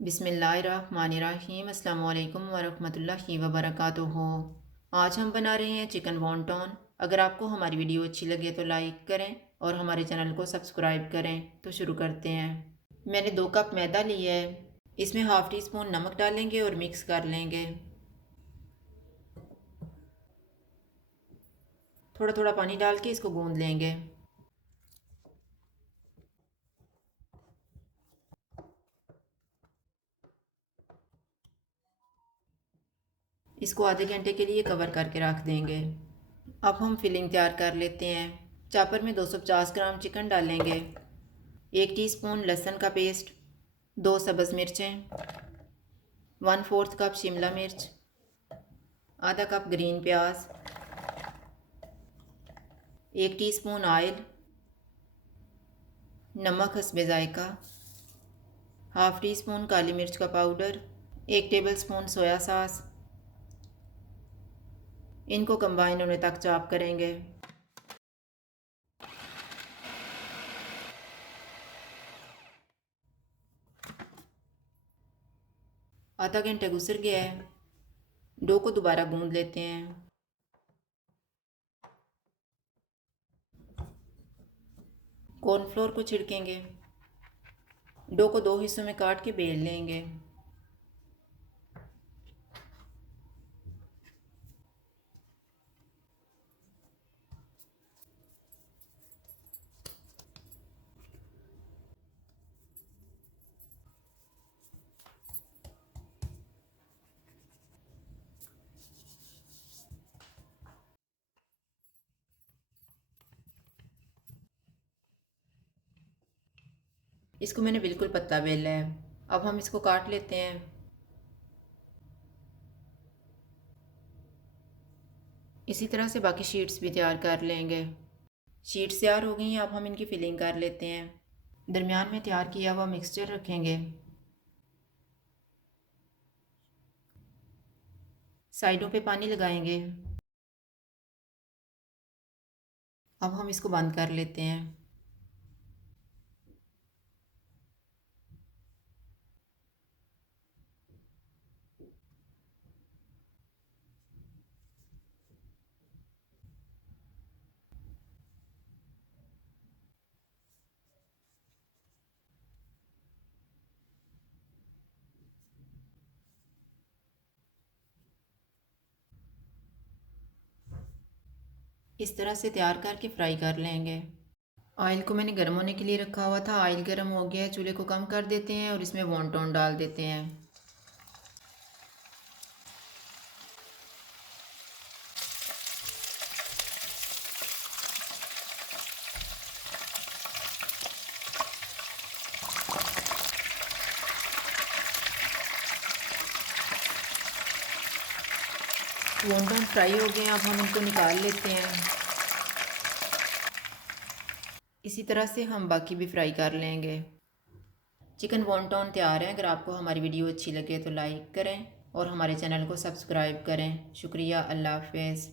बिस्मिल्लाहिर्रहमानिर्रहीम। अस्सलाम वालेकुम वरहमतुल्लाहि वबरकातुहू। आज हम बना रहे हैं चिकन वॉन्टॉन। अगर आपको हमारी वीडियो अच्छी लगे तो लाइक करें और हमारे चैनल को सब्सक्राइब करें। तो शुरू करते हैं। मैंने 2 कप मैदा लिया है। इसमें हाफ़ टी स्पून नमक डालेंगे और मिक्स कर लेंगे। थोड़ा थोड़ा पानी डाल के इसको गूँध लेंगे। इसको आधे घंटे के लिए कवर करके रख देंगे। अब हम फिलिंग तैयार कर लेते हैं। चॉपर में 250 ग्राम चिकन डालेंगे, 1 टीस्पून लहसुन का पेस्ट, 2 सब्ज़ मिर्चें, 1/4 कप शिमला मिर्च, आधा कप ग्रीन प्याज, 1 टीस्पून ऑयल, नमक हस्बे ज़ायका, हाफ़ टी स्पून काली मिर्च का पाउडर, 1 टेबलस्पून सोया सॉस। इनको कंबाइन होने तक चॉप करेंगे। आधा घंटा गुजर गया है। डो को दोबारा गूंद लेते हैं। कॉर्नफ्लोर को छिड़केंगे। डो को 2 हिस्सों में काट के बेल लेंगे। इसको मैंने बिल्कुल पतला बेला है। अब हम इसको काट लेते हैं। इसी तरह से बाकी शीट्स भी तैयार कर लेंगे। शीट्स तैयार हो गई हैं। अब हम इनकी फिलिंग कर लेते हैं। दरमियान में तैयार किया हुआ मिक्सचर रखेंगे। साइडों पे पानी लगाएंगे। अब हम इसको बंद कर लेते हैं। इस तरह से तैयार करके फ्राई कर लेंगे। ऑयल को मैंने गर्म होने के लिए रखा हुआ था। ऑयल गर्म हो गया है। चूल्हे को कम कर देते हैं और इसमें वॉन्टॉन डाल देते हैं। वॉन्टॉन फ्राई हो गए हैं। अब हम इनको निकाल लेते हैं। इसी तरह से हम बाकी भी फ्राई कर लेंगे। चिकन वॉन्टॉन तैयार है। अगर आपको हमारी वीडियो अच्छी लगे तो लाइक करें और हमारे चैनल को सब्सक्राइब करें। शुक्रिया। अल्लाह हाफ़िज़।